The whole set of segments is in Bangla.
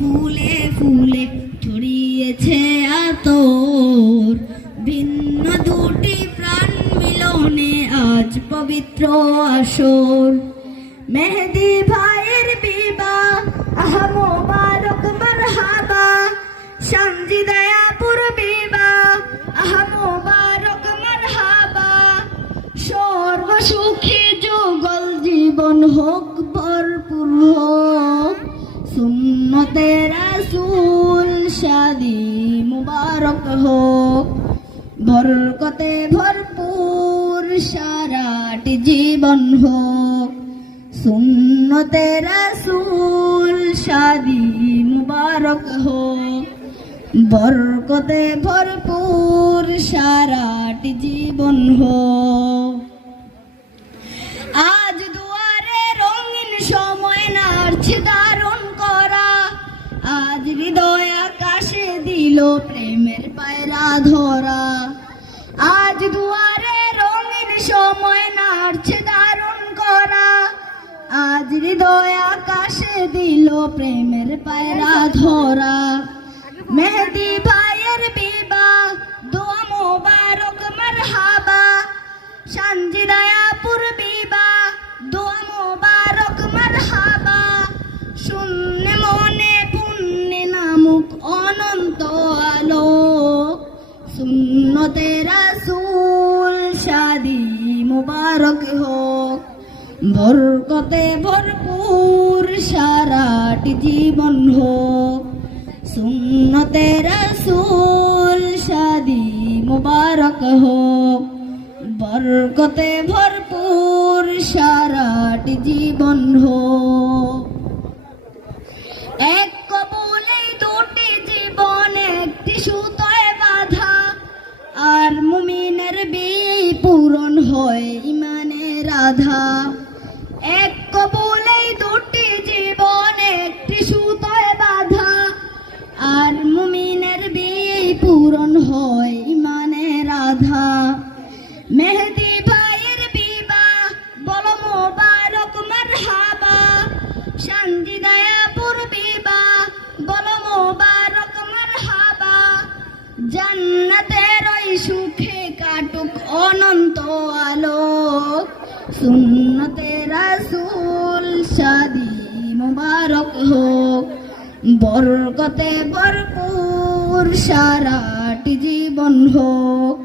ফুলে ফুলে ছড়িয়েছে আতর, ভিন্ন দুটি প্রাণ মিলনে আজ পবিত্র আসর। মেহেদি ভাইয়ের বিবাহ, আহা মোবারক মারহাবা। সানজিদাপুর বিবাহ, আহা মোবারক মারহাবা। স্বর্গ সুখী যুগল জীবন হোক ভরপুর হোক, সুন্নতে রাসূল শাদি মুবারক হোক। বরকতে ভরপুর সারাটি জীবন হোক, সুন্নতে রাসূল শাদি মুবারক হোক। বরকতে ভরপুর সারাটি জীবন হোক। আজ দুয়ারে রঙিন সময় নাড়ছে দারুণ করা, আজ হৃদয় আকাশে দিল প্রেমের পায়রা ধরা। আজ দুয়ারে রঙিন সময় নাড়ছে দারুণ করা, আজ হৃদয় আকাশে দিল প্রেমের পায়রা ধরা। মেহেদি ভাইয়ের বিবাহ, দোয়া মোবারক মারহাবা। সানজিদাপুর বিবাহ, দোয়া মোবারক মারহাবা। শূন্য মনে পুণ্যে নামুক অনন্ত আলোক, সুন্নতে রাসূল শাদি মুবারক হোক। বরকতে ভরপুর সারাটি জীবন হোক, সুন্নতে রাসূল শাদি মুবারক হোক। বরকতে ভরপুর সারাটি জীবন হোক। এক কবুলে দুটি জীবন একটি সুতোয় বাঁধা, আর মুমিনের বিয়ে পূরণ হয় ইমানের আধা। এক কবুলে দুটি জীবন একটি সুতোয় বাঁধা, আর মুমিনের বিয়ে পূরণ হয় ইমানের আধা। মেহেদি ভাইয়ের বিবাহ, বলো মোবারক মারহাবা। সানজিদাপুর বিবাহ, বলো মোবারক মারহাবা। জান্নাতের ওই সুখে কাটুক অনন্ত আলোক, সুন্নতে রাসূল শাদি মুবারক হোক। বরকতে ভরপুর সারাটি জীবন হোক,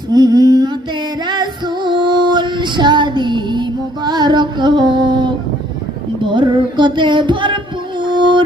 সুন্নতে রাসূল শাদি মুবারক হোক। বরকতে ভরপুর